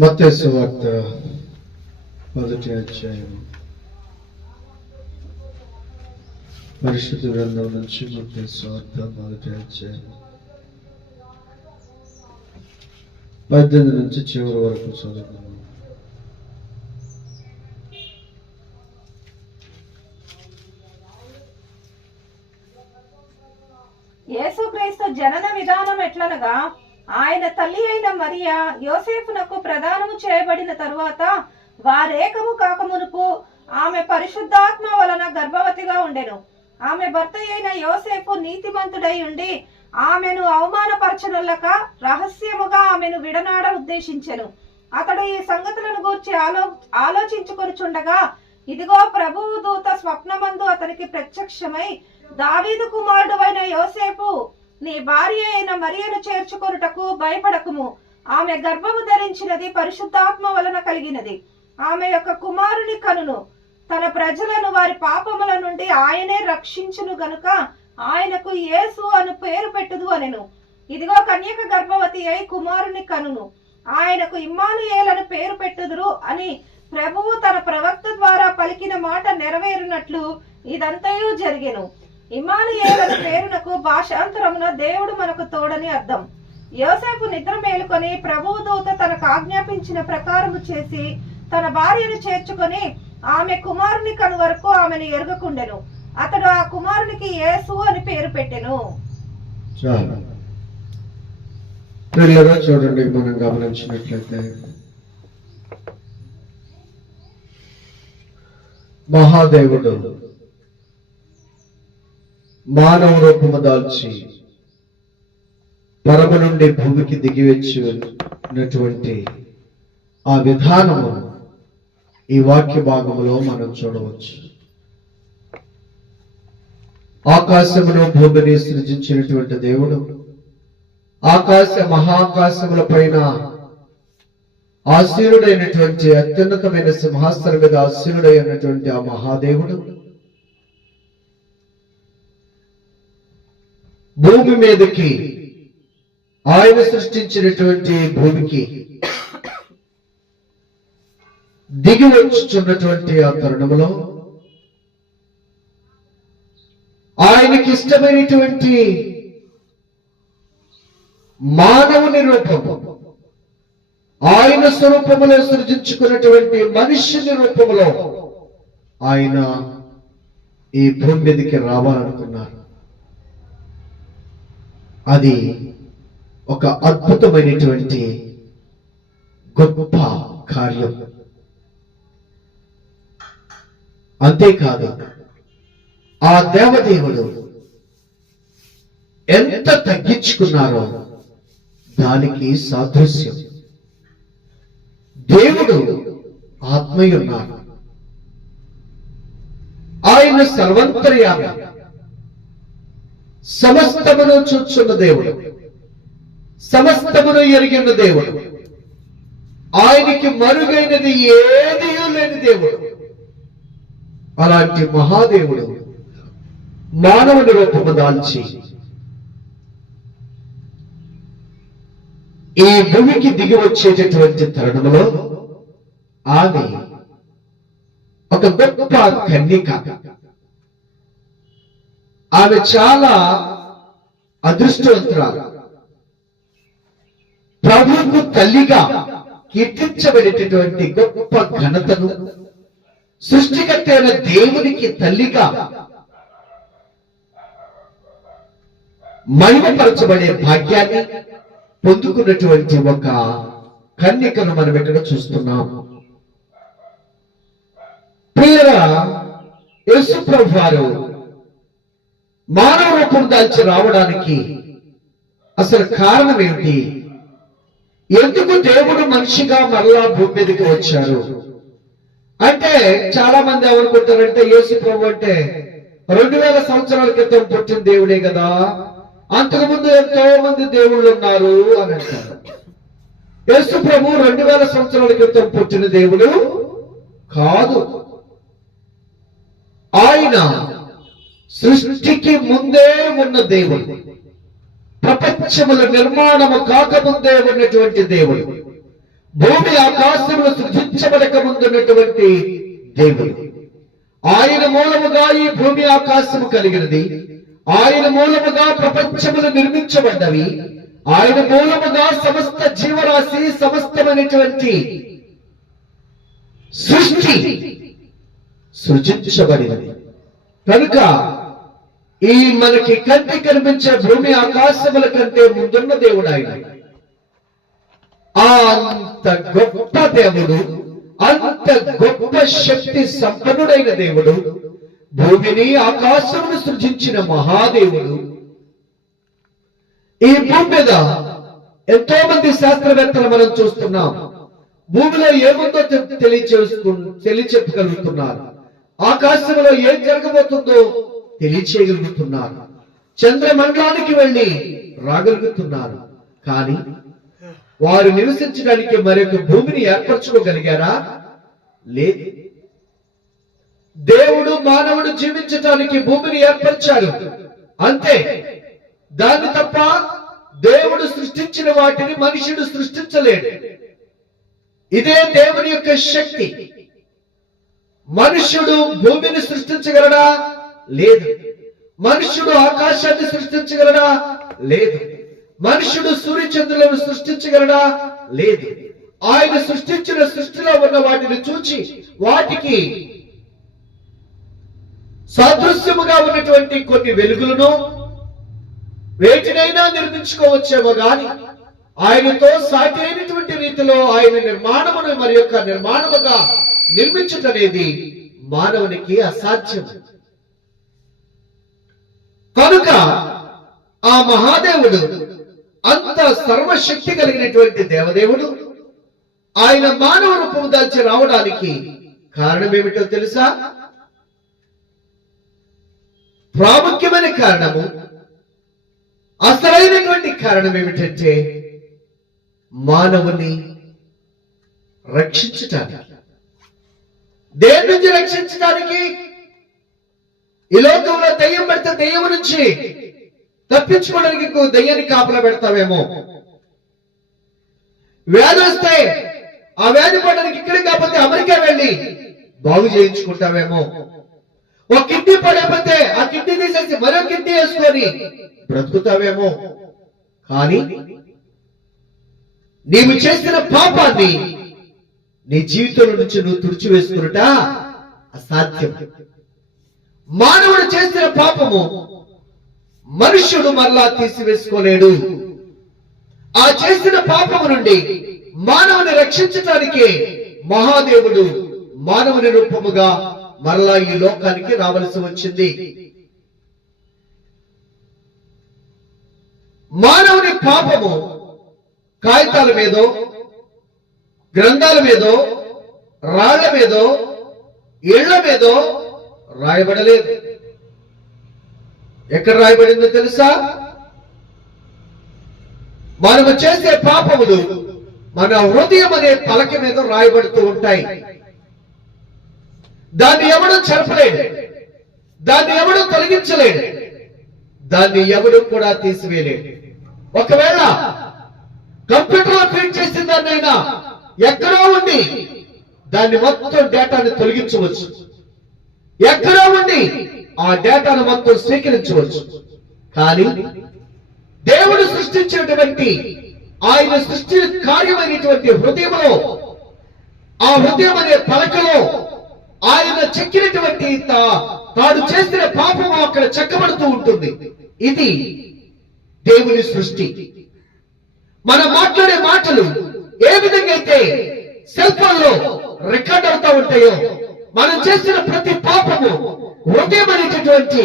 మత్తయి సువార్త 1వ అధ్యాయం. పరిశుద్ధ గ్రంథం నుంచి మత్తయి సువార్త 1వ అధ్యాయం 18 నుంచి చివరి వరకు చదువుకున్నాం. యేసుక్రీస్తు జనన విధానం ఎట్లనగా, ఆయన తల్లి అయిన మరియా యోసేపునకు ప్రదానము చేయబడిన తరువాత వారేకము కాకమునుపు ఆమె పరిశుద్ధాత్మ వలన గర్భవతిగా ఉండెను. ఆమె భర్త అయిన యోసేపు నీతిమంతుడై ఉండి ఆమెను అవమానపరచనొల్లక రహస్యముగా ఆమెను విడనాడ ఉద్దేశించెను. అతడు ఈ సంగతులను గూర్చి ఆలోచించుకొనుచుండగా, ఇదిగో ప్రభువు దూత స్వప్నమందు అతనికి ప్రత్యక్షమై, దావీదు కుమారుడు అయిన యోసేపు, నీ భార్య అయిన మరియను చేర్చుకొనుటకు భయపడకుము. ఆమె గర్భము ధరించినది పరిశుద్ధాత్మ వలన కలిగినది. ఆమె యొక్క కుమారుని కనును. తన ప్రజలను వారి పాపముల నుండి ఆయనే రక్షించును గనుక ఆయనకు యేసు అను పేరు పెట్టుదు అనెను. ఇదిగో కన్యక గర్భవతి అయి కుమారుని కనును. ఆయనకు ఇమ్మానుయేలను పేరు పెట్టుదురు అని ప్రభువు తన ప్రవక్త ద్వారా పలికిన మాట నెరవేరునట్లు ఇదంతయు జరిగెను. ఇమ్మానుయేలను పేరునకు భాషాంతరమున దేవుడు మనకు తోడని అర్థం. యోసేపు నిద్ర మేలుకొని ప్రభువు దూత తనకు ఆజ్ఞాపించిన ప్రకారము చేసి తన భార్యను చేర్చుకొని ఆమె కుమారుని కను వరకు ఆమెను ఎరుగకుండెను. అతడు ఆ కుమారునికి యేసు అని పేరు పెట్టెను. చూడండి, మనం గమనించినట్లయితే మహాదేవుడు మానవ రూపము దాల్చి పరమ నుండి భూమికి దిగివచ్చినటువంటి ఆ విధానము ఈ వాక్య భాగములో మనం చూడవచ్చు. ఆకాశమును భూమిని సృజించినటువంటి దేవుడు ఆకాశ మహాకాశముల పైన ఆసీనుడైనటువంటి అత్యున్నతమైన సింహాసనం మీద ఆసీనుడైనటువంటి ఆ మహాదేవుడు భూమి మీదకి, ఆయన సృష్టించినటువంటి భూమికి దిగి వచ్చుచున్నటువంటి ఆ తరుణంలో ఆయనకి ఇష్టమైనటువంటి మానవుని రూపము, ఆయన స్వరూపములో సృజించుకున్నటువంటి మనుష్యుని రూపములో ఆయన ఈ భూమి మీదకి రావాలనుకున్నారు. అది ఒక అద్భుతమైనటువంటి గొప్ప కార్యం. అంతేకాదు, ఆ దేవదేవుడు ఎంత తగ్గించుకున్నారో దానికి సాదృశ్యం. దేవుడు ఆత్మయున్నారు. ఆయన సర్వంతర్యామి, సమస్తమును చూచున్న దేవుడు, సమస్తమును ఎరిగిన దేవుడు, ఆయనకి మరుగైనది ఏదీ లేని దేవుడు. అలాంటి మహాదేవుడు మానవుని రూపము దాల్చి ఈ భూమికి దిగి వచ్చేటటువంటి తరుణంలో ఆమె ఒక గొప్ప కన్యక. ఆమె చాలా అదృష్టవంతురాలు. ప్రభువుకు తల్లిగా కీర్తించబడేటటువంటి గొప్ప ఘనతను, సృష్టికర్త అయిన దేవునికి తల్లిగా మహిమపరచబడే భాగ్యాన్ని పొందుకున్నటువంటి ఒక కన్యకను మనం ఇక్కడ చూస్తున్నాం. ప్రియరా, యేసు ప్రభువు వారు మానవ రూపం దాల్చి రావడానికి అసలు కారణం ఏమిటి? ఎందుకు దేవుడు మనిషిగా మరలా భూమి మీదకి వచ్చారు అంటే, చాలా మంది ఏమనుకుంటారంటే యేసు ప్రభు అంటే 2000 సంవత్సరాల క్రితం పుట్టిన దేవుడే కదా, అంతకుముందు ఎంతో మంది దేవుళ్ళు ఉన్నారు అని అంటారు. యేసు ప్రభు 2000 సంవత్సరాల క్రితం పుట్టిన దేవుడు కాదు. ఆయన సృష్టికి ముందే ఉన్న దేవుడు, ప్రపంచముల నిర్మాణము కాకముందే ఉన్నటువంటి దేవుడు, భూమి ఆకాశములు సృజించబడక ముందున్నటువంటి దేవుడు. ఆయన మూలముగా ఈ భూమి ఆకాశము కలిగినది. ఆయన మూలముగా ప్రపంచములు నిర్మించబడ్డవి. ఆయన మూలముగా సమస్త జీవరాశి సమస్తమైనటువంటి సృష్టి సృజించబడినది. కనుక ఈ మనకి కంటి కనిపించే భూమి ఆకాశముల కంటే ముందున్న దేవుడు ఆయన. అంత గొప్ప దేవుడు, అంత గొప్ప శక్తి సంపన్నుడైన దేవుడు, భూమిని ఆకాశమును సృజించిన మహాదేవుడు. ఈ భూమి మీద ఎంతో మంది శాస్త్రవేత్తలు మనం చూస్తున్నాం. భూమిలో ఏముందో తెలియచెప్పగలుగుతున్నారు. ఆకాశంలో ఏం జరగబోతుందో తెలియచేయగలుగుతున్నారు. చంద్రమండలానికి వెళ్ళి రాగలుగుతున్నారు. కానీ వారు నివసించడానికి మరొక భూమిని ఏర్పరచుకోగలిగారా? లేదు. దేవుడు మానవుడు జీవించటానికి భూమిని ఏర్పరిచాడు అంతే. దాన్ని తప్ప దేవుడు సృష్టించిన వాటిని మనుషుడు సృష్టించలేడు. ఇదే దేవుని యొక్క శక్తి. మనుష్యుడు భూమిని సృష్టించగలడా? లేదు. మనుష్యుడు ఆకాశాన్ని సృష్టించగలడా? లేదు. మనుష్యుడు సూర్యచంద్రులను సృష్టించగలడా? లేదు. ఆయన సృష్టించిన సృష్టిలో ఉన్న వాటిని చూచి వాటికి సాదృశ్యముగా ఉన్నటువంటి కొన్ని వెలుగులను వేటినైనా నిర్మించుకోవచ్చేమో గాని ఆయనతో సాటి అయినటువంటి రీతిలో ఆయన నిర్మాణమును మరి యొక్క నిర్మాణముగా నిర్మించుటనేది మానవునికి అసాధ్యం. కనుక ఆ మహాదేవుడు, అంత సర్వశక్తి కలిగినటువంటి దేవదేవుడు, ఆయన మానవ రూపము దాల్చి రావడానికి కారణం ఏమిటో తెలుసా? ప్రాముఖ్యమైన కారణము, అసలైనటువంటి కారణం ఏమిటంటే మానవుని రక్షించటానికి. దేని నుంచి రక్షించడానికి? ఈ లోకంలో దెయ్యం పెడితే దెయ్యం నుంచి తప్పించుకోవడానికి ఇంకో దెయ్యాన్ని కాపలా పెడతావేమో. వ్యాధి వస్తే ఆ వ్యాధి పడడానికి ఇక్కడ కాకపోతే అమెరికా వెళ్ళి బాగు చేయించుకుంటావేమో. ఒక కిడ్నీ పడకపోతే ఆ కిడ్నీ తీసేసి మరో కిడ్నీ వేసుకొని బ్రతుకుతావేమో. కానీ నీవు చేసిన పాపాన్ని నీ జీవితంలో నుంచి నువ్వు తుడిచివేసుకున్నట అసాధ్యం. మానవుడు చేసిన పాపము మనుష్యుడు మరలా తీసివేసుకోలేడు. ఆ చేసిన పాపము నుండి మానవుని రక్షించటానికే మహాదేవుడు మానవుని రూపముగా మరలా ఈ లోకానికి రావలసి వచ్చింది. మానవుని పాపము కాగితాల మీదో, గ్రంథాల మీదో, రాళ్ల మీదో, ఇళ్ల మీదో రాయబడలేదు. ఎక్కడ రాయబడిందో తెలుసా? మనము చేసే పాపములు మన హృదయం అనే పలక మీద రాయబడుతూ ఉంటాయి. దాన్ని ఎవడు చెరపలేడు, దాన్ని ఎవడు తొలగించలేడు, దాన్ని ఎవడు కూడా తీసివేయలేడు. ఒకవేళ కంప్యూటర్లో ఫీడ్ చేసిన దాన్నైనా ఎక్కడో ఉండి దాన్ని మొత్తం డేటాను తొలగించవచ్చు, ఎక్కడో ఉండి ఆ డేటాను మొత్తం స్వీకరించవచ్చు. కానీ దేవుడు సృష్టించినటువంటి ఆయన సృష్టి కార్యమైనటువంటి హృదయంలో, ఆ హృదయం అనే పలకలో ఆయన చెక్కినటువంటి తాను చేసిన పాపము అక్కడ చెక్కబడుతూ ఉంటుంది. ఇది దేవుని సృష్టి. మనం మాట్లాడే మాటలు ఏ విధంగా అయితే సెల్ ఫోన్ లో రికార్డ్ అవుతా ఉంటాయో, మనం చేసిన ప్రతి పాపము హృదయం అనేటటువంటి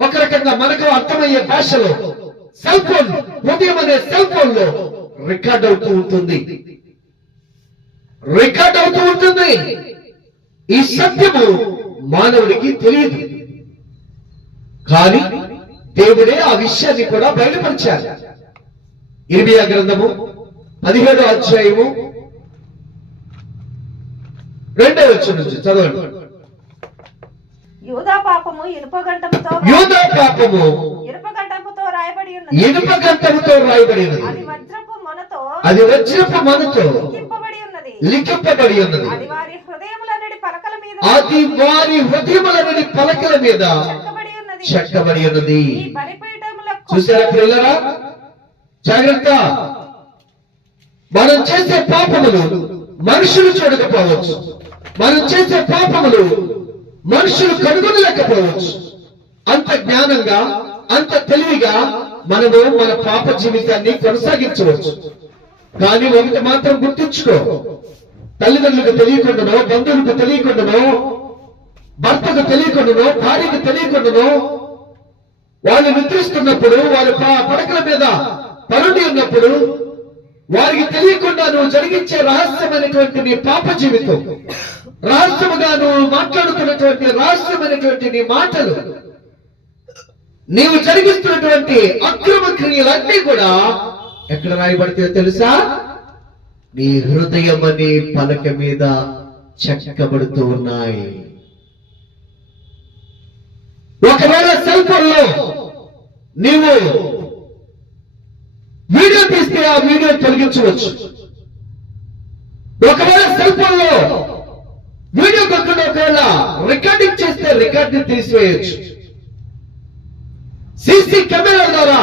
ఒక రకంగా మనకు అర్థమయ్యే భాషలో సెల్ ఫోన్, హృదయం అనే సెల్ ఫోన్ లో రికార్డ్ అవుతూ ఉంటుంది, రికార్డ్ అవుతూ ఉంటుంది. ఈ సత్యము మానవుడికి తెలియదు. కానీ దేవుడే ఆ విషయాన్ని కూడా బయలుపరిచారు. ఇర్మియా గ్రంథము 17వ అధ్యాయము 2వ వచనం నుంచి చదవండి. యూదా పాపము ఇనుపగంటముతో రాయబడి ఉన్నది. అది వజ్రపు మొనతో అది వజ్రపు మనతో లిఖింపబడి ఉన్నది. లిఖింపబడి ఉన్నది. అది వారి హృదయములనడి పలకల మీద అది వారి హృదయములనడి పలకల మీద చెక్కబడి ఉన్నది. చెక్కబడి ఉన్నది. ఈ బలిపీఠములకు చూసారా పిల్లరా, జాగ్రత్త. మనం చేసే పాపములు మనుషులు చూడకపోవచ్చు, మనం చేసే పాపములు మనుషులు కనుగొనలేకపోవచ్చు. అంత జ్ఞానంగా, అంత తెలివిగా మనము మన పాప జీవితాన్ని కొనసాగించవచ్చు. కానీ ఒకటి మాత్రం గుర్తుంచుకో, తల్లిదండ్రులకు తెలియకుండానో, బంధువులకు తెలియకుండానో, భర్తకు తెలియకుండానో, భార్యకు తెలియకుండానో, వాళ్ళు నిద్రిస్తున్నప్పుడు, వారి పడకల మీద పరుండి ఉన్నప్పుడు వారికి తెలియకుండా నువ్వు జరిగించే రహస్యమైనటువంటి నీ పాప జీవితం, రహస్యముగా నువ్వు మాట్లాడుతున్నటువంటి రహస్యమైనటువంటి నీ మాటలు, నీవు జరిగిస్తున్నటువంటి అక్రమ క్రియలన్నీ కూడా ఎక్కడ రాయబడితే తెలుసా? నీ హృదయం అనే పలక మీద చెక్కబడుతూ ఉన్నాయి. ఒకవేళ సెల్ ఫోన్ లో నీవు వీడియో తీస్తే ఆ వీడియో తొలగించవచ్చు. ఒకవేళ సెల్ ఫోన్ లో వీడియో కాకుండా ఒకవేళ రికార్డింగ్ చేస్తే రికార్డింగ్ తీసివేయచ్చు. సీసీ కెమెరా ద్వారా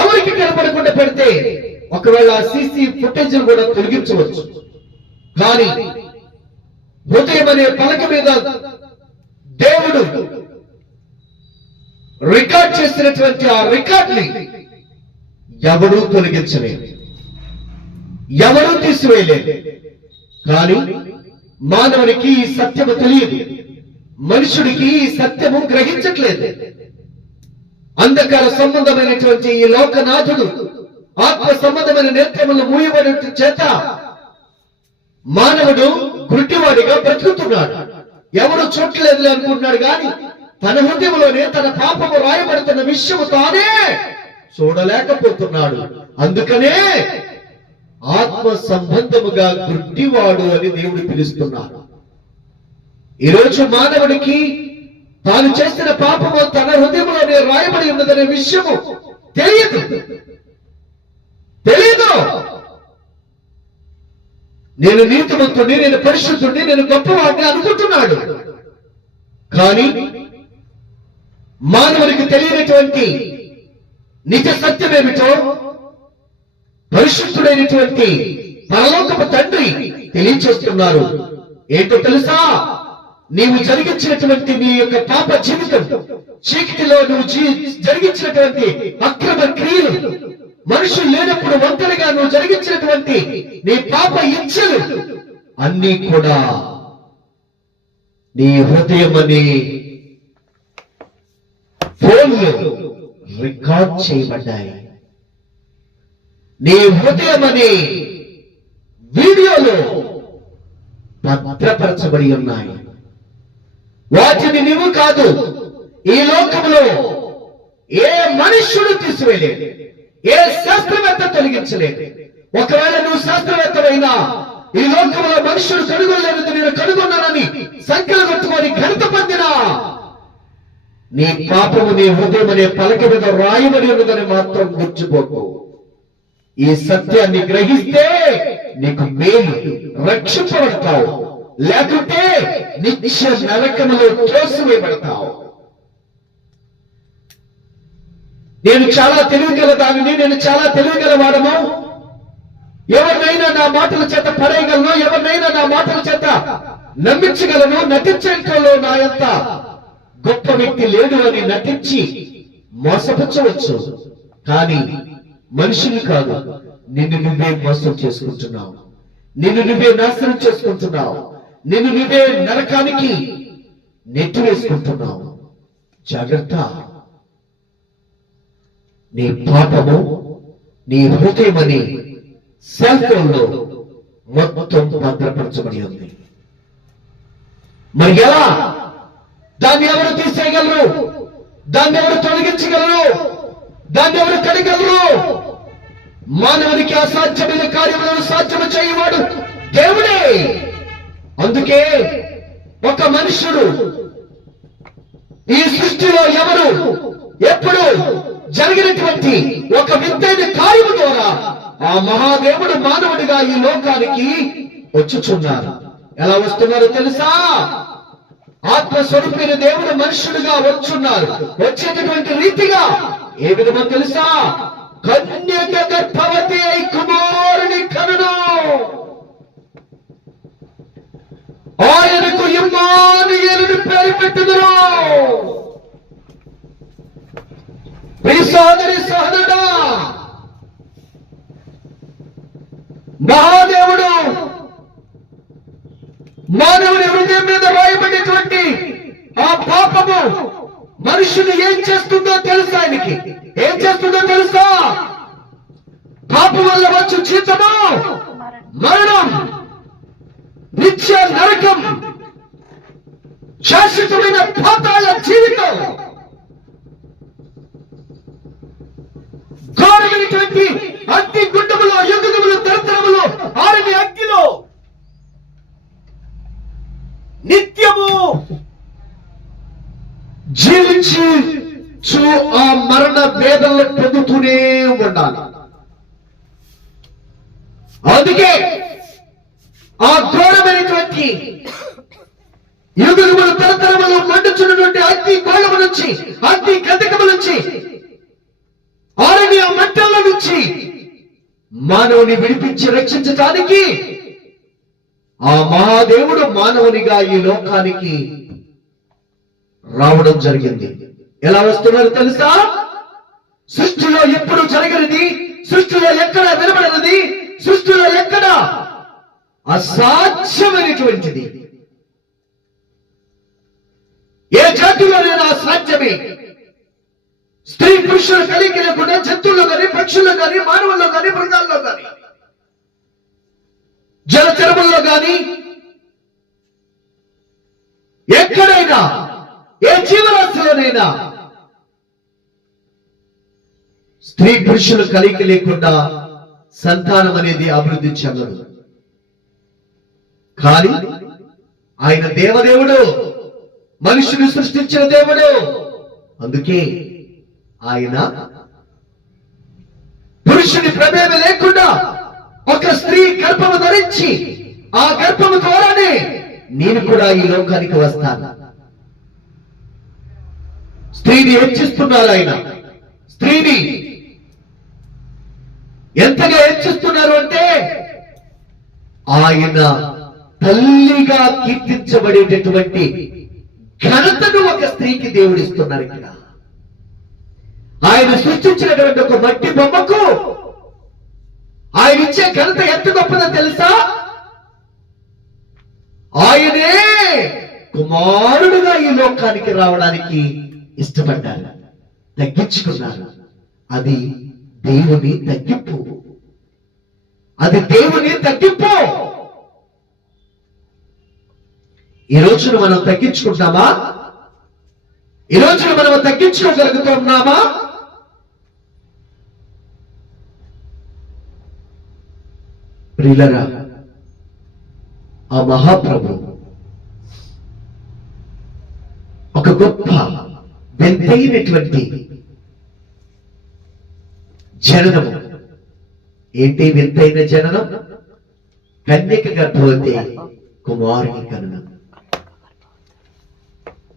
ఎవరికి కనపడకుండా పెడితే ఒకవేళ సీసీ ఫుటేజ్ కూడా తొలగించవచ్చు. కానీ హృదయం అనే పలక మీద దేవుడు రికార్డ్ చేసినటువంటి ఆ రికార్డ్ ని ఎవరూ తొలగించలేదు, ఎవరూ తీసివేయలేదు. కానీ మానవునికి ఈ సత్యము తెలియదు, మనుషుడికి ఈ సత్యము గ్రహించట్లేదు. అంధకార సంబంధమైనటువంటి ఈ లోకనాథుడు ఆత్మ సంబంధమైన నేత్రములు మూయబడి చేత మానవుడు గుడ్డివాడిగా బ్రతుకుతున్నాడు. ఎవరు చూడలేదులే అనుకుంటున్నాడు, కానీ తన హృదయంలోనే తన పాపము రాయబడుతున్న విషయము తానే చూడలేకపోతున్నాడు. అందుకనే ఆత్మ సంబంధముగా గుడ్డివాడు అని దేవుడు పిలుస్తున్నాడు. ఈరోజు మానవుడికి తాను చేసిన పాపము తన హృదయంలోనే రాయబడి ఉన్నదనే విషయము తెలియదు. నేను నీతిమంతుడిని, నేను పరిశుద్ధుడిని, నేను గొప్పవాడిని అనుకుంటున్నాడు. కానీ మానవునికి తెలియనటువంటి నిజ సత్యమేమిటో పరిశుద్ధుడైనటువంటి పరలోకపు తండ్రి తెలియచేస్తున్నారు. ఏంటో తెలుసా? నీవు జరిగించినటువంటి నీ యొక్క పాప జీవితం, చీకటిలో నువ్వు జరిగించినటువంటి అక్రమ క్రియలు, మనుషులు లేనప్పుడు ఒంటరిగా నువ్వు జరిగించినటువంటి నీ పాప ఇచ్చలు అన్నీ కూడా నీ హృదయం అనే ఫోన్లో రికార్డ్ చేయబడ్డాయి. నీ హృదయం అనే వీడియోలో భద్రపరచబడి ఉన్నాయి. వాటిని నీవు కాదు, ఈ లోకంలో ఏ మనుష్యుడు తీసివేయలేడు, ఏ శాస్త్రవేత్త తొలగించలేదు. ఒకవేళ నువ్వు శాస్త్రవేత్తమైనా ఈ లోకంలో మనుష్యుడు కనుగొనలేదు, నేను కనుగొన్నానని సంఖ్యలు కట్టుకొని ఘనత పొందినా నీ పాపము నీ హృదయం అనే పలక మీద రాయబడి ఉన్నదని మాత్రం గుర్చిపోకు. ఈ సత్యాన్ని గ్రహిస్తే నీకు మేలు, రక్షింపబడతావు. లేకుంటే నిత్య నరకములో త్రోసివేయబడతావు. నేను చాలా తెలివిగల దానిని, నేను చాలా తెలివిగల వాడము, ఎవరినైనా నా మాటల చేత పడేయగలను, ఎవరినైనా నా మాటల చేత నమ్మించగలను, నటించడంలో నా యొక్క గొప్ప వ్యక్తి లేడు అని నటించి మోసపుచ్చవచ్చు. కానీ మనుషులు కాదు, నిన్ను నువ్వే మోసం చేసుకుంటున్నావు, నిన్ను నువ్వే నాశనం చేసుకుంటున్నావు, నిన్ను నువ్వే నరకానికి నెట్టివేసుకుంటున్నావు. జాగ్రత్త. నీ పాపము నీ హృదయమని సెల్ ఫోన్ లో మొత్తం భద్రపరచబడి ఉంది. మరి ఎలా? దాన్ని ఎవరు తీసేయగలరు? దాన్ని ఎవరు తొలగించగలరు? దాన్ని ఎవరు కడగలరు? మానవునికి అసాధ్యమైన కార్యములను సాధ్యము చేయవాడు దేవుడే. అందుకే ఒక మనుషుడు ఈ సృష్టిలో ఎవరు ఎప్పుడు జరిగినటువంటి ఒక వింతైన కార్యము ద్వారా ఆ మహాదేవుడు మానవుడిగా ఈ లోకానికి వచ్చుచున్నారు. ఎలా వస్తున్నారో తెలుసా? ఆత్మస్వరూపైన దేవుడు మనుషులుగా వచ్చున్నారు. వచ్చేటటువంటి రీతిగా ఏ విధమో తెలుసా? కన్యక గర్భవతి అయి కుమారుని కనును, ఆయనకు ఇమ్మానుయేలుని పేరు పెట్టుదురు. సోదరి సోదరుడా, మహాదేవుడు మానవుని హృదయం మీద రాయబడినటువంటి ఆ పాపము మనుషులు ఏం చేస్తుందో తెలుసా? ఆయనకి ఏం చేస్తుందో తెలుసా? పాపం వల్ల వచ్చు జీతము మరణం, నిత్య నరకం, శాశ్వతమైన పాతాళ జీవితం. ఘోరమైనటువంటి అగ్ని గుండములో, యుగములు, తరతరములో ఆరని అగ్నిలో నిత్యము జీవించి ఆ మరణ వేదనలు పొందుతూనే ఉండాలి. అందుకే ఆ ఘోరమైనటువంటి యుగములు, తరతరములు మండుచున్నటువంటి అగ్ని గోళము నుంచి, అగ్ని గంధకము నుంచి, ఆరని ఆ మంటల నుంచి మానవుని విడిపించి రక్షించటానికి ఆ మహాదేవుడు మానవునిగా ఈ లోకానికి రావడం జరిగింది. ఎలా వస్తున్నారో తెలుసా? సృష్టిలో ఎప్పుడు జరగనిది, సృష్టిలో ఎక్కడ వినబడనిది, సృష్టిలో ఎక్కడ అసాధ్యమైనటువంటిది, ఏ జాతిలోనైనా అసాధ్యమే. స్త్రీ పురుషుల కలిగి లేకుండా జంతువుల్లో కానీ, పక్షుల్లో కానీ, మానవుల్లో కానీ, మృగాల్లో కానీ, జలచరముల్లో కానీ, ఎక్కడైనా ఏ జీవరాశిలోనైనా స్త్రీ పురుషుల కలిగి లేకుండా సంతానం అనేది అభివృద్ధి చెందదు. కానీ ఆయన దేవదేవుడు, మనుషుని సృష్టించిన దేవుడు. అందుకే ఆయన పురుషుని ప్రమేయం లేకుండా ఒక స్త్రీ గర్భము ధరించి, ఆ గర్భము ద్వారానే నేను కూడా ఈ లోకానికి వస్తాను. స్త్రీని హెచ్చిస్తున్నారు. ఆయన స్త్రీని ఎంతగా హెచ్చిస్తున్నారు అంటే, ఆయన తల్లిగా కీర్తించబడేటటువంటి ఘనతను ఒక స్త్రీకి దేవుడిస్తున్నారు. ఇక్కడ ఆయన సృష్టించినటువంటి ఒక మట్టి బొమ్మకు ఆయన ఇచ్చే ఘనత ఎంత గొప్పదో తెలుసా? ఆయనే కుమారుడుగా ఈ లోకానికి రావడానికి ఇష్టపడ్డారు, తగ్గించుకున్నారు. అది దేవుని తగ్గింపు, అది దేవుని తగ్గింపు. ఈ రోజున మనం తగ్గించుకుంటామా? ఈ రోజున మనం తగ్గించుకోగలుగుతున్నామా? ప్రియులరా, ఆ మహాప్రభు ఒక గొప్ప వింతైనటువంటి జననము. ఏంటి వింతైన జననం? కన్యక గర్భవతి కుమారుని కనును.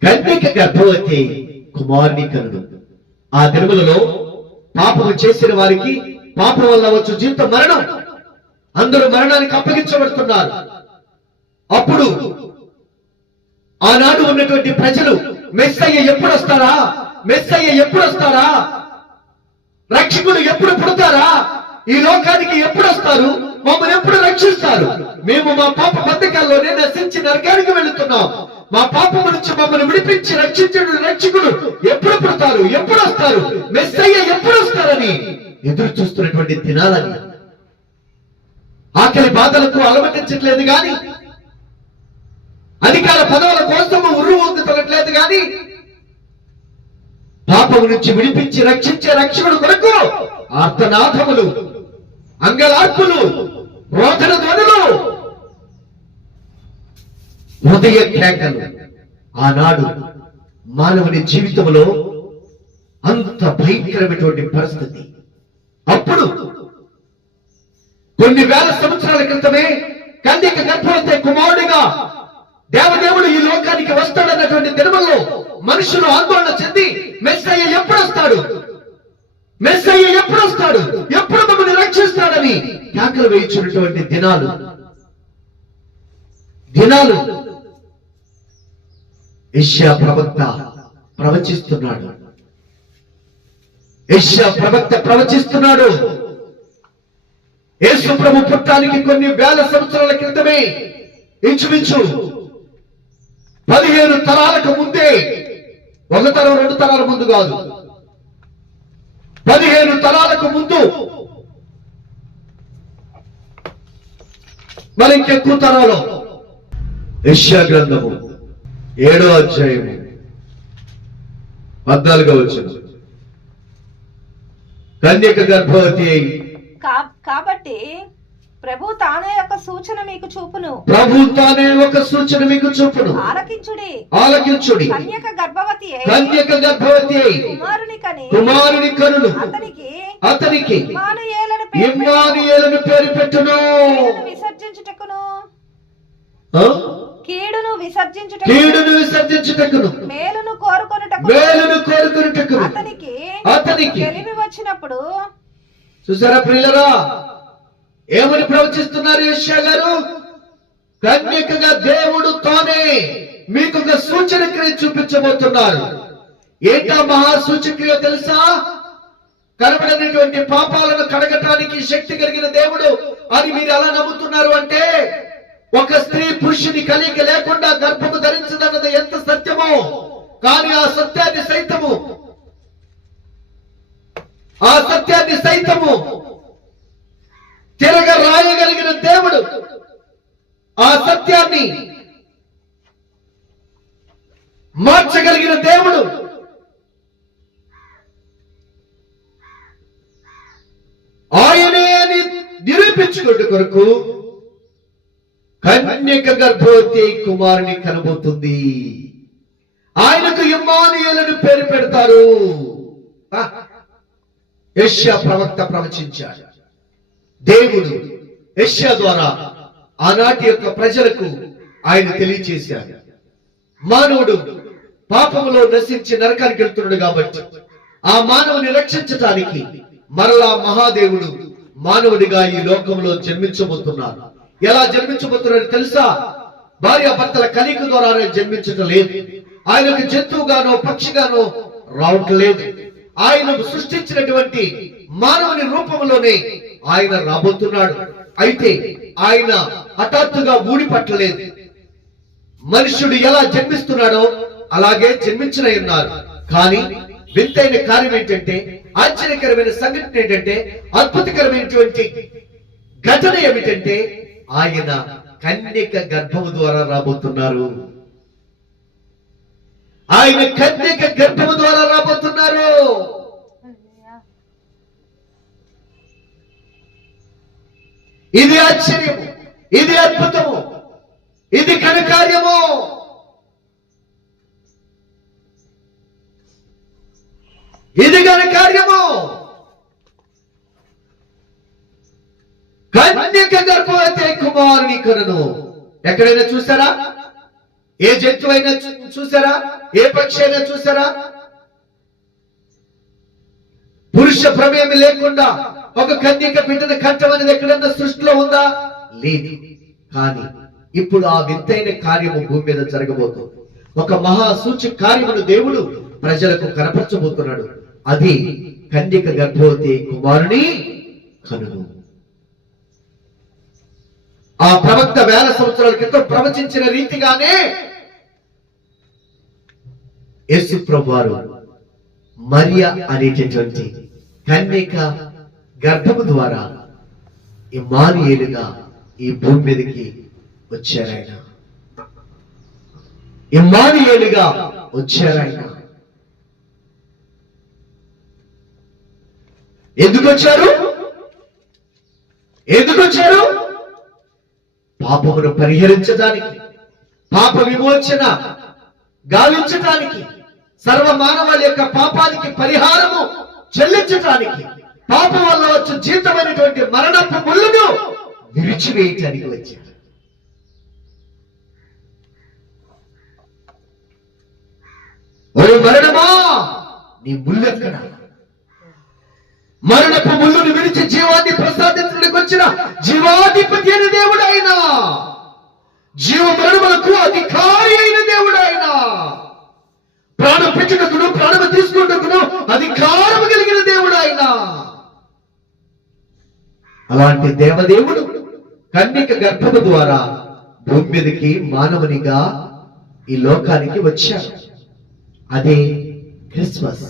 కన్యక గర్భవతి కుమారుని కనును. ఆ దినములలో పాపము చేసిన వారికి పాపం వల్ల వచ్చు జీవిత మరణం. అందరూ మరణానికి అప్పగించబడుతున్నారు. అప్పుడు ఆనాడు ఉన్నటువంటి ప్రజలు మెస్సయ్య ఎప్పుడు వస్తారా, మెస్సయ్య ఎప్పుడు వస్తారా, రక్షకుడు ఎప్పుడు పుడతారా, ఈ లోకానికి ఎప్పుడు వస్తారు, మమ్మల్ని ఎప్పుడు రక్షిస్తారు, మేము మా పాప బద్ధకాల్లోనే నశించి నరకానికి వెళుతున్నాం, మా పాపం నుంచి మమ్మల్ని విడిపించి రక్షించడు రక్షకుడు ఎప్పుడు పుడతారు, ఎప్పుడు వస్తారు, మెస్సయ్య ఎప్పుడు వస్తారని ఎదురు చూస్తున్నటువంటి దినాలని. ఆకలి బాధలకు అలమటించట్లేదు గాని, అధికార పదవుల కోసము ఉర్రువూగుతున్నట్లేదు గాని, పాపం నుంచి విడిపించి రక్షించే రక్షకుడు కొరకు ఆర్తనాథములు, అంగలార్పులు, రోదన ధ్వనులు, హృదయ కేకలు. ఆనాడు మానవుని జీవితంలో అంత భయంకరమైనటువంటి పరిస్థితి. అప్పుడు కొన్ని వేల సంవత్సరాల క్రితమే కన్యక గర్భవతి కుమారుడిగా దేవదేవుడు ఈ లోకానికి వస్తాడన్నటువంటి దినముల్లో మనుషులు ఆందోళన చెంది మెస్సయ్య ఎప్పుడు వస్తాడు, మెస్సయ్య ఎప్పుడు వస్తాడు, ఎప్పుడు మమ్మల్ని రక్షిస్తాడని కేకలు వేయించినటువంటి దినాలు యెషయా ప్రవక్త ప్రవచిస్తున్నాడు. యెషయా ప్రవక్త ప్రవచిస్తున్నాడు. యేసు ప్రభు పుట్టానికి కొన్ని వేల సంవత్సరాల క్రితమే, ఇంచుమించు 15 తరాలకు ముందే, ఒక తరం 2 తరాల ముందు కాదు, 15 తరాలకు ముందు, మరి ఇంకెక్కువ తరాలు. యెషయా గ్రంథము 7వ అధ్యాయము 14వ వచనం. కన్యక గర్భవతి అయి కాబట్టి ప్రభు తానే ఒక సూచన మీకు చూపును, ఆలకించుడి. కన్యక గర్భవతి అయి కుమారుని కనును, అతనికి ఇమ్మానుయేలును పేరు పెట్టును. కీడును విసర్జించుటకును మేలును కోరుకొనుటకును అతనికి తెలివి వచ్చినప్పుడు. చూసారా ప్రియులరా, ఏమని ప్రవచిస్తున్నారు యెషయా గారు? కన్యకగా దేవుడు తానే మీకు ఒక సూచన క్రియ చూపించబోతున్నారు. ఏంటా మహా సూచక్రియ తెలుసా? కనబడనటువంటి పాపాలను కడగటానికి శక్తి కలిగిన దేవుడు అని మీరు ఎలా నమ్ముతున్నారు అంటే, ఒక స్త్రీ పురుషుని కలిక లేకుండా గర్భము ధరించదన్నది ఎంత సత్యమో, కానీ ఆ సత్యాన్ని సైతము తిరగ రాయగలిగిన దేవుడు, ఆ సత్యాన్ని మార్చగలిగిన దేవుడు, ఆయనే నిరూపించుకున్న కొరకు కన్యక గర్భవతి కుమారుని కనబోతుంది. ఆయనకు ఇమ్మానుయేలును పేరు పెడతారు. యెషయా ప్రవక్త ప్రవచించాడు. దేవుడు యెషయా ద్వారా ఆనాటి యొక్క ప్రజలకు ఆయన తెలియచేశాడు. మానవుడు పాపములో నశించి నరకానికి వెళ్తున్నాడు కాబట్టి ఆ మానవుని రక్షించటానికి మరలా మహాదేవుడు మానవుడిగా ఈ లోకంలో జన్మించబోతున్నారు. ఎలా జన్మించబోతున్నాడు తెలుసా? భార్యాభర్తల కలిక ద్వారా ఆయన జన్మించటం లేదు. ఆయనకు జంతువుగానో పక్షిగానో రావట్లేదు. ఆయన సృష్టించినటువంటి మానవుని రూపంలోనే ఆయన రాబోతున్నాడు. అయితే ఆయన హఠాత్తుగా ఊడిపట్టలేదు. మనుష్యుడు ఎలా జన్మిస్తున్నాడో అలాగే జన్మించిన ఉన్నారు. కానీ వింతైన కార్యం ఏంటంటే, ఆశ్చర్యకరమైన సంఘటన ఏంటంటే, అద్భుతకరమైనటువంటి ఘటన ఏమిటంటే, ఆయన కన్యక గర్భము ద్వారా రాబోతున్నారు. ఆయన కన్యక గర్భము ద్వారా రాబోతున్నారు. ఇది ఆశ్చర్యము, ఇది అద్భుతము, ఇది ఘనకార్యము. ఇది ఘనకార్యము. కన్యక గర్భవతి కుమారుని కనును. ఎక్కడైనా చూసారా? ఏ జంతువు అయినా చూసారా? ఏ పక్షి అయినా చూసారా? పురుష ప్రమేయం లేకుండా ఒక కన్యక బిడ్డను కంఠం అనేది ఎక్కడన్నా సృష్టిలో ఉందా? లేదు. కానీ ఇప్పుడు ఆ వింతైన కార్యము భూమి మీద జరగబోతుంది. ఒక మహా సూచక కార్యమును దేవుడు ప్రజలకు కనపరచబోతున్నాడు. అది కన్యక గర్భవతి కుమారుని కనును. ఆ ప్రవక్త వేల సంవత్సరాల క్రితం ప్రవచించిన రీతిగానే యేసు ప్రభువారు మరియ అనేటటువంటి కన్యక గర్భము ద్వారా ఇమ్మానుయేలుగా ఈ భూమి మీదకి వచ్చారాయన. ఇమ్మానుయేలుగా వచ్చారాయన. ఎందుకు వచ్చారు? పాపమును పరిహరించడానికి, పాప విమోచన గావించటానికి, సర్వ మానవాళి యొక్క పాపానికి పరిహారము చెల్లించటానికి, పాపం వల్ల వచ్చే జీవితమైనటువంటి మరణపు ముళ్ళను విరిచివేయటానికి వచ్చాడు. ఓ మరణమా, నీ ముళ్ళెక్కడ? మరణపు ముళ్ళును విరిచి జీవాన్ని ప్రసాదించడానికి వచ్చిన జీవాధిపతి అయిన దేవుడు ఆయన, జీవ మరణములకు అధికారి అయిన దేవుడు ఆయన, ప్రాణం పెట్టుటకును ప్రాణం తీసుకుంటకును అధికారము కలిగిన దేవుడు ఆయన. అలాంటి దేవదేవుడు కన్యక గర్భము ద్వారా భూమి మీదకి మానవునిగా ఈ లోకానికి వచ్చాడు. అదే క్రిస్మస్.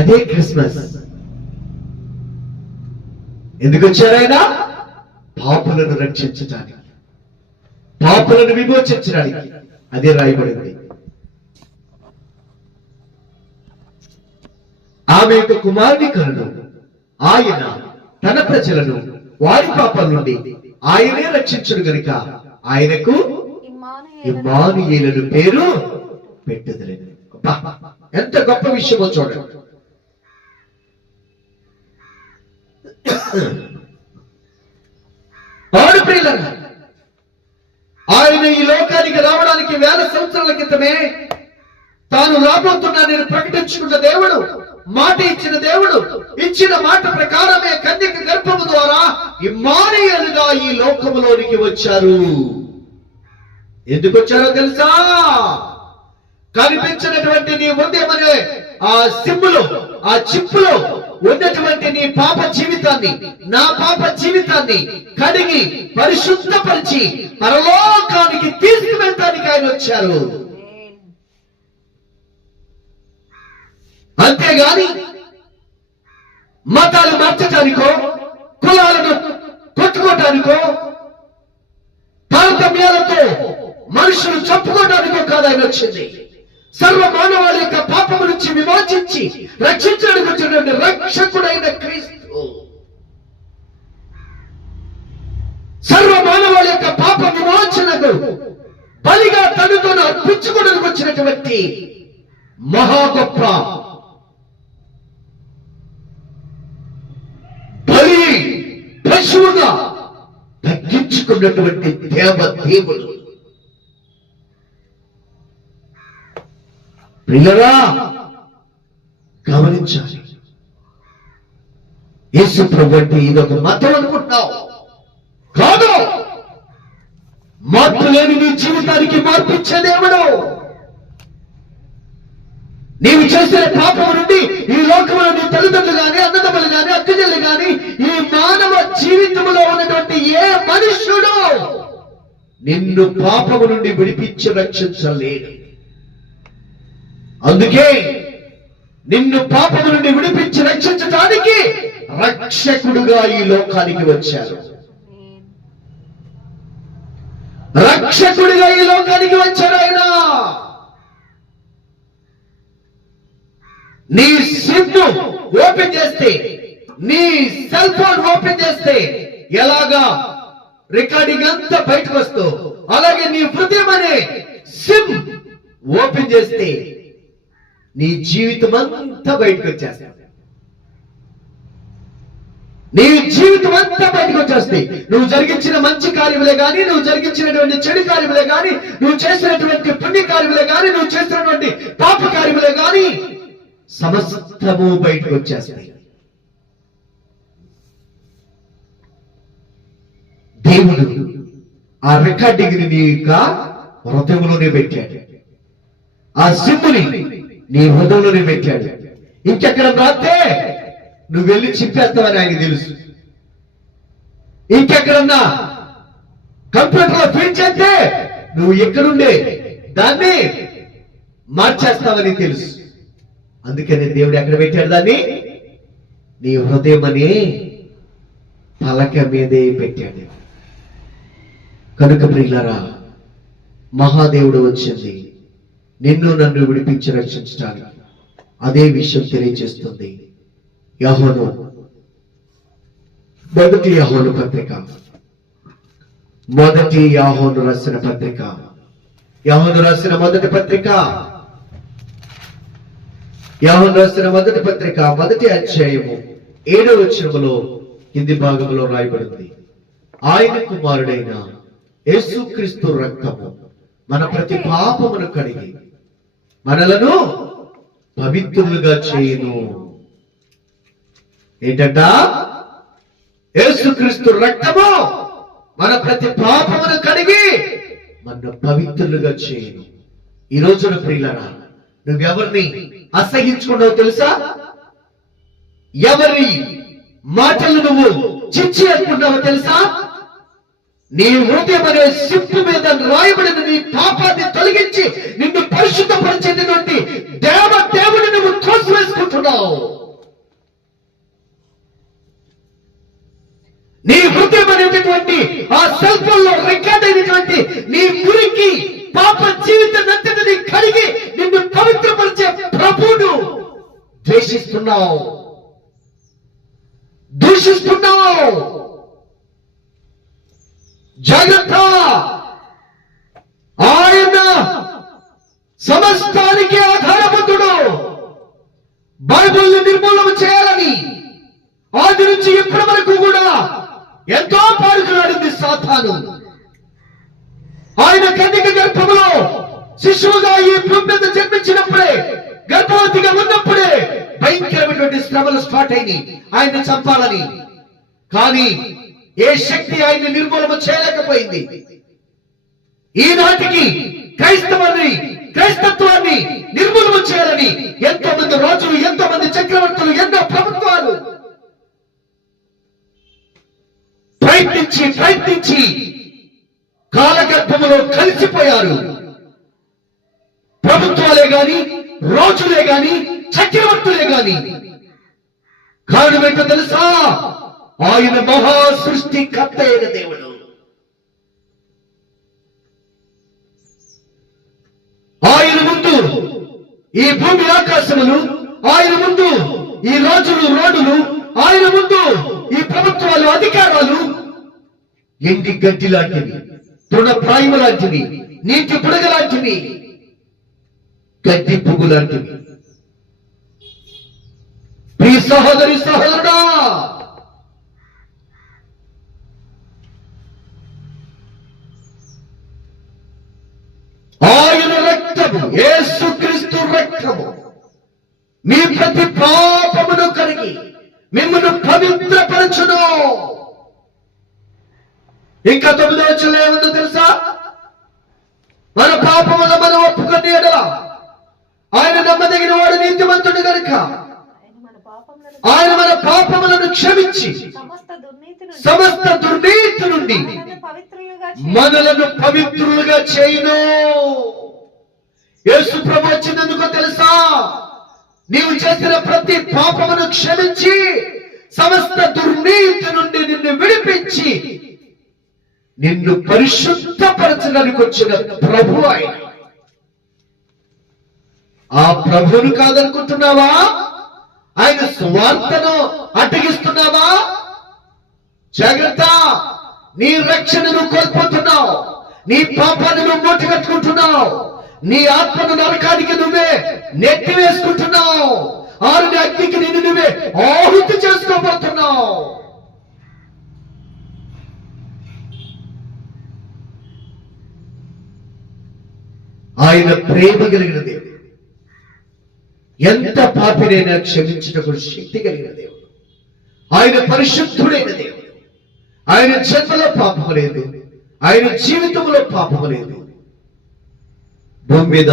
అదే క్రిస్మస్. ఎందుకు వచ్చారు ఆయన? పాపులను రక్షించడానికి, పాపులను విమోచించడానికి. అదే రాయబడింది. ఆమె యొక్క కుమారుని కనును ఆయన తన ప్రజలను వారి పాపం నుండి ఆయనే రక్షించును గనుక ఆయనకు ఇమ్మానుయేలు పేరు పెట్టుదలేదు. ఎంత గొప్ప విషయమో చూడండి. ఆయన ఈ లోకానికి రావడానికి 1000 సంవత్సరాల క్రితమే తాను రాబోతున్నా నేను ప్రకటించుకున్న దేవుడు, మాట ఇచ్చిన దేవుడు, ఇచ్చిన మాట ప్రకారమే కన్యక గర్భము ద్వారా ఇమ్మానుయేలుగా ఈ లోకములోనికి వచ్చారు. ఎందుకు వచ్చారో తెలుసా? కనిపించినటువంటి నీ హృదయమనే ఆ సిమ్ములో, ఆ చిప్పులో ఉన్నటువంటి నీ పాప జీవితాన్ని, నా పాప జీవితాన్ని కడిగి పరిశుద్ధపరిచి పరలోకానికి తీసుకువెళ్ళడానికి ఆయన వచ్చారు. అంతేగాని మతాలు మార్చడానికో, కులాలను కొట్టుకోవటానికో, తారతమ్యాలతో మనుషులు చంపుకోవడానికో కాదు ఆయన వచ్చింది. సర్వ మానవాళి యొక్క పాపము నుంచి విమోచించి రక్షించడానికి వచ్చినటువంటి రక్షకుడైన క్రీస్తు, సర్వ మానవాళి యొక్క పాప విమోచనకు బలిగా తనతో అర్పించుకోవడానికి వచ్చినటువంటి మహా గొప్ప బలి పశువుగా తగ్గించుకున్నటువంటి దేవదేవుడు. ప్రియులారా, గమనించాలి. యేసు ప్రభు అంటే ఇదొక మతం అనుకుంటున్నావు? కాదు. మార్పు లేని నీ జీవితానికి మార్పిచ్చే దేవుడు. నీవు చేసిన పాపము నుండి ఈ లోకంలో నీ తల్లిదండ్రులు గాని, అన్నదమ్ములు గాని, అక్కజల్లు గాని, ఈ మానవ జీవితంలో ఉన్నటువంటి ఏ మనుష్యుడు నిన్ను పాపము నుండి విడిపించి రక్షించలేడు. అందుకే నిన్ను పాపము నుండి విడిపించి రక్షించడానికి రక్షకుడుగా ఈ లోకానికి వచ్చారు. రక్షకుడిగా ఈ లోకానికి వచ్చారు ఆయన. నీ సిమ్ ఓపెన్ చేస్తే, నీ సెల్ ఫోన్ ఓపెన్ చేస్తే ఎలాగా రికార్డింగ్ అంతా బయటకు వస్తూ, అలాగే నీ హృదయం అనే సిమ్ ఓపెన్ చేస్తే నీ జీవితం అంతా బయటకు వచ్చేస్తా. నీ జీవితం అంతా బయటకు వచ్చేస్తాయి. నువ్వు జరిగించిన మంచి కార్యములే గాని, నువ్వు జరిగించినటువంటి చెడు కార్యములే గాని, నువ్వు చేసినటువంటి పుణ్య కార్యములే గాని, నువ్వు చేసినటువంటి పాప కార్యములే గాని సమస్తము బయటకు వచ్చేస్తాయి. దేవుడు ఆ రికార్డింగ్ ని నీ యొక్క హృదయంలోనే పెట్టాడు. ఆ సిమ్ముని నీ హృదయంలోనే పెట్టాడు. ఇంకెక్కడ రాస్తే నువ్వు వెళ్ళి చింపేస్తావని ఆయనకి తెలుసు. ఇంకెక్కడన్నా కంప్యూటర్ లో ఫీడ్ చేస్తే నువ్వు ఎక్కడుండే దాన్ని మార్చేస్తావని తెలుసు. అందుకని దేవుడు ఎక్కడ పెట్టాడు దాన్ని? నీ హృదయం అనే పలక మీదే పెట్టాడు. కనుక ప్రియులారా, మహాదేవుడు వచ్చింది నిన్ను నన్ను విడిపించి రక్షించడానికి. అదే విషయం తెలియజేస్తుంది యోహాను, మొదటి యోహాను పత్రిక, మొదటి యోహాను రాసిన పత్రిక, యోహాను రాసిన మొదటి పత్రిక యోహాను రాసిన మొదటి పత్రిక 1వ అధ్యాయము 7వ వచనములో కింది భాగంలో రాయబడింది, ఆయన కుమారుడైన యేసుక్రీస్తు రక్తము మన ప్రతి పాపమును కడిగి మనలను పవిత్రులుగా చేయును. ఏంటంట? యేసుక్రీస్తు రక్తము మన ప్రతి పాపమును కడిగి మన పవిత్రులుగా చేయును. ఈ రోజున ప్రియులారా, నువ్వెవరిని అసహించుకున్నావు తెలుసా? ఎవరి మాటలు నువ్వు చిచ్చి అనుకున్నావో తెలుసా? నీ హృదయం అనే సిప్పు మీద రాయబడిన నీ పాపాన్ని తొలగించి నిన్ను పరిశుద్ధపరిచేటటువంటి దేవుడిని నువ్వు త్రోసివేసుకుంటున్నావు. నీ హృదయం అనేటటువంటి ఆ సెల్ఫోన్లో రికార్డ్ అయినటువంటి నీ మురికి పాప జీవితాన్నంతటిని కడిగి నిన్ను పవిత్రపరిచే ప్రభువును ద్వేషిస్తున్నావు, దూషిస్తున్నావు. జాగ్రత్త! ఆయన సమస్తానికి ఆధారవంతుడు. బైబిల్ని నిర్మూలన చేయాలని ఆది నుంచి ఇప్పటి వరకు కూడా ఎంతో పాడుకున్నాడింది సాతాను. ఆయన కన్యక గర్భములో శిశువుగా ఈ భూమి మీద జన్మించినప్పుడే, గర్భవతిగా ఉన్నప్పుడే భయంకరమైనటువంటి శ్రమలు స్టార్ట్ అయినాయి ఆయన్ని చంపాలని. కానీ ఏ శక్తి ఆయన్ని నిర్మూలన చేయలేకపోయింది. ఈనాటికి క్రైస్తత్వాన్ని నిర్మూలన చేయాలని ఎంతో మంది రాజులు, ఎంతో మంది చక్రవర్తులు, ఎన్నో ప్రభుత్వాలు ప్రయత్నించి కాలగర్భములో కలిసిపోయారు. ప్రభుత్వాలే గాని, రాజులే గాని, చక్రవర్తులే గాని. కారణం ఏంటో తెలుసా? ఆయన మహా సృష్టికర్త అయిన దేవుడు. ఆయన ముందు ఈ భూమి ఆకాశములు, ఆయన ముందు ఈ రాజులు రాణులు, ఆయన ముందు ఈ ప్రభుత్వాలు అధికారాలు ఎండి గడ్డి లాంటివి, తృణప్రాయమ లాంటివి, నీటి బుడగ లాంటివి, గడ్డి పువ్వు లాంటివి. ప్రియ సహోదరి సహోదరుడా, ఆయన రక్తము, యేసుక్రీస్తు రక్తము మీ ప్రతి పాపమును కడిగి మిమ్మల్ని పవిత్రపరచును. ఇంకా 9వ వచనంలో ఏముందో తెలుసా? మన పాపములను మనం ఒప్పుకునే యెడల ఆయన నమ్మదగిన వాడు, నీతిమంతుడు గనుక ఆయన మన పాపములను క్షమించి సమస్త దుర్నీతి నుండి మనలను పవిత్రులుగా చేయును. యేసు ప్రభు వచ్చినందుకు తెలుసా? నీవు చేసిన ప్రతి పాపమును క్షమించి సమస్త దుర్నీతి నుండి నిన్ను విడిపించి నిన్ను పరిశుద్ధపరచడానికి వచ్చిన ప్రభు ఆయన. ఆ ప్రభువును కాదనుకుంటున్నావా? ఆయన సువార్తను అడ్డగిస్తున్నావా? జాగ్రత్త! నీ రక్షణను కోల్పోతున్నావు, నీ పాపాన్ని నువ్వు మూట కట్టుకుంటున్నావు, నీ ఆత్మను నరకానికి నువ్వే నెట్టి వేసుకుంటున్నావు, ఆరుని అగ్నికి నిన్ను నువ్వే ఆహుతి చేసుకోబోతున్నావు. ఆయన ప్రేమ కలిగిన దేవుడు, ఎంత పాపినైనా క్షమించుటకు శక్తి కలిగిన దేవుడు. ఆయన పరిశుద్ధుడైన దేవుడు. ఆయన జన్మలో పాపము లేదు, ఆయన జీవితంలో పాపము లేదు. భూమి మీద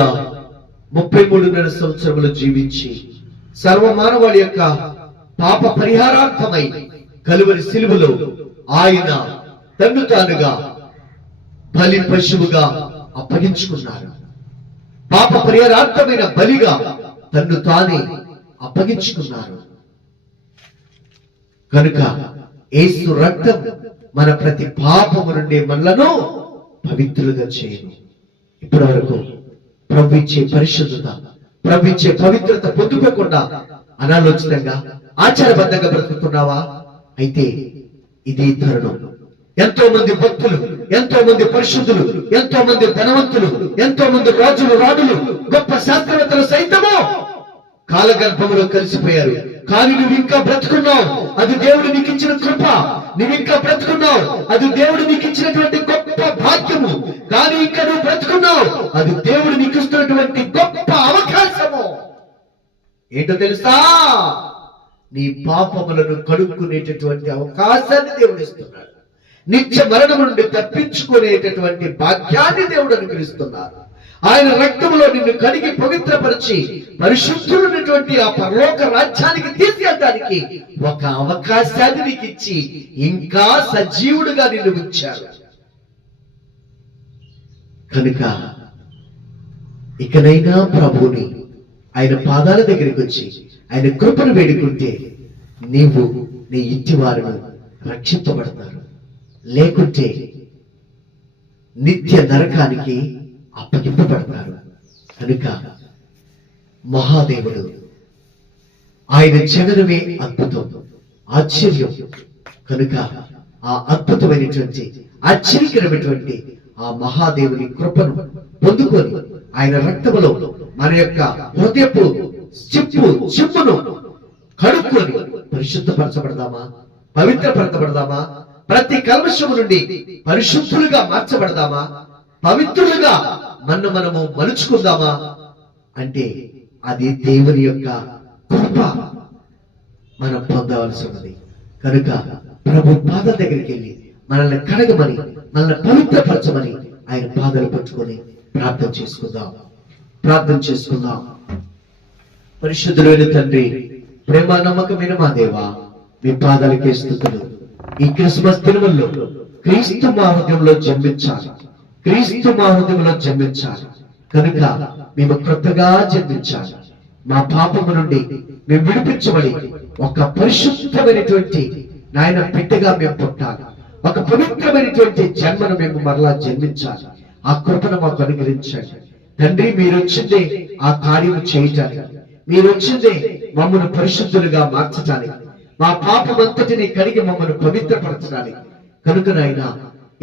33.5 సంవత్సరములు జీవించి సర్వమానవాళి యొక్క పాప పరిహారార్థమై కలువరి సిలువలో ఆయన తన్ను తానుగా బలి పశువుగా అప్పగించుకున్నారు. పాప పరిహారార్థమైన బలిగా తన్ను తానే అప్పగించుకున్నారు. కనుక యేసు రక్తం మన ప్రతి పాపము నుండి మనలను పవిత్రులుగా చేయను. ఇప్పటి వరకు ప్రభు ఇచ్చే పరిశుద్ధత, ప్రభు ఇచ్చే పవిత్రత పొందుకోకుండా అనాలోచితంగా ఆచారబద్ధంగా బ్రతుకుతున్నావా? అయితే ఇదే తరుణం. ఎంతో మంది భక్తులు, ఎంతో మంది పరిశుద్ధులు, ఎంతో మంది ధనవంతులు, ఎంతో మంది రాజులు రాణులు, గొప్ప శాస్త్రవేత్తలు సైతము కాలగర్భంలో కలిసిపోయారు. కానీ నువ్వు ఇంకా బ్రతుకున్నావు, అది దేవుడు నీకు ఇచ్చిన కృప. నువ్వు ఇంకా బ్రతుకున్నావు, అది దేవుడు నీకు ఇచ్చినటువంటి గొప్ప భాగ్యము. కానీ ఇంకా నువ్వు బ్రతుకున్నావు, అది దేవుడు నీకు ఇస్తున్నటువంటి గొప్ప అవకాశము. ఏంటో తెలుసా? నీ పాపములను కడుక్కునేటటువంటి అవకాశాన్ని దేవుడు ఇస్తున్నాడు. నిత్య మరణము నుండి తప్పించుకునేటటువంటి భాగ్యాన్ని దేవుడు అనుగ్రహిస్తున్నారు. ఆయన రక్తములో నిన్ను కడిగి పవిత్రపరిచి పరిశుద్ధుడైనటువంటి ఆ పరలోక రాజ్యానికి తీసుకెళ్ళడానికి ఒక అవకాశాన్ని నీకు ఇచ్చి ఇంకా సజీవుడుగా నిన్ను ఉంచారు. కనుక ఇకనైనా ప్రభువుని ఆయన పాదాల దగ్గరికి వచ్చి ఆయన కృపను వేడుకుంటే నీవు నీ ఇంటి వారిని రక్షింపబడతారు. లేకుంటే నిత్య నరకానికి అప్పగింపబడతారు. కనుక మహాదేవుడు ఆయన జననమే అద్భుతం, ఆశ్చర్యం. కనుక ఆ అద్భుతమైనటువంటి ఆశ్చర్యకరమైనటువంటి ఆ మహాదేవుని కృపను పొందుకొని ఆయన రక్తములో మన యొక్క హృదయపు చిప్పును కడుక్కొని పరిశుద్ధపరచబడదామా, పవిత్రపరచబడదామా, ప్రతి కల్మషము నుండి పరిశుద్ధులుగా మార్చబడదామా, పవిత్రులుగా మనము మలుచుకుందామా అంటే అది దేవుని యొక్క కృప మనం పొందవలసి ఉన్నది. కనుక ప్రభు పాదాల దగ్గరికి వెళ్ళి మనల్ని కడగమని, మనల్ని పవిత్రపరచమని ఆయన పాదాలు పట్టుకొని ప్రార్థన చేసుకుందాం. పరిశుద్ధులైన తండ్రి, ప్రేమ నమ్మకమైన మా దేవా, మీ పాదాలకే స్తుతులు. ఈ క్రిస్మస్ దినముల్లో క్రీస్తు మా హృదయంలో జన్మించాలి, క్రీస్తు మా హృదయంలో జన్మించాలి. కనుక మేము క్రొత్తగా జన్మించాలి. మా పాపము నుండి మేము విడిపించబడి ఒక పరిశుద్ధమైనటువంటి నాయన బిడ్డగా మేము పుట్టాలి. ఒక పవిత్రమైనటువంటి జన్మను మేము మరలా జన్మించాలి. ఆ కృపను మాకు అనుగ్రహించండి తండ్రి. మీరు వచ్చిందే ఆ కార్యము చేయటానికి, మీరు వచ్చిందే మమ్మల్ని పరిశుద్ధులుగా మార్చడానికి, మా పాపమంతటిని కడిగి మమ్మల్ని పవిత్రపరచడానికి. కనుక నాయన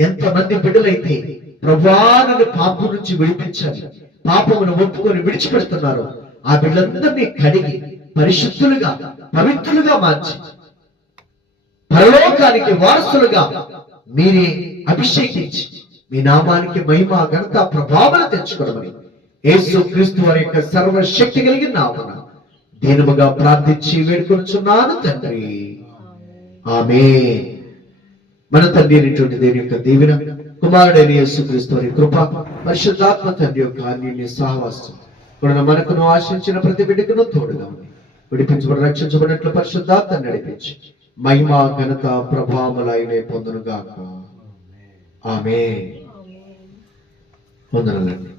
ఎంతమంది బిడ్డలైతే ప్రభువాను పాపం నుంచి విడిపించాలి, పాపమును ఒప్పుకొని విడిచిపెడుతున్నారో ఆ బిడ్డలందరినీ కడిగి పరిశుద్ధులుగా పవిత్రులుగా మార్చి పరలోకానికి వారసులుగా మీరే అభిషేకించి మీ నామానికి మహిమ ఘనత ప్రభావాలు తెచ్చుకోవడమని యేసు క్రీస్తు వారి యొక్క సర్వశక్తి కలిగిన నామమున దీనముగా ప్రార్థించి వేడుకొనుచున్నాను తండ్రి, ఆమేన్. మన తండ్రి అయినటువంటి దేవుని యొక్క దీవెన, కుమారుడైన యేసు క్రీస్తు వారి కృప, పరిశుద్ధాత్మ తండ్రి యొక్క అన్యోన్య సహవాసం కూడా మనకును ఆశించిన ప్రతి బిడ్డకును తోడుగా ఉంది. విడిపించబడి రక్షించబడినట్లు పరిశుద్ధాత్మ నడిపించి మహిమ ఘనత ప్రభావములైన పొందునుగాక. ఆమేన్. వందనాలండి.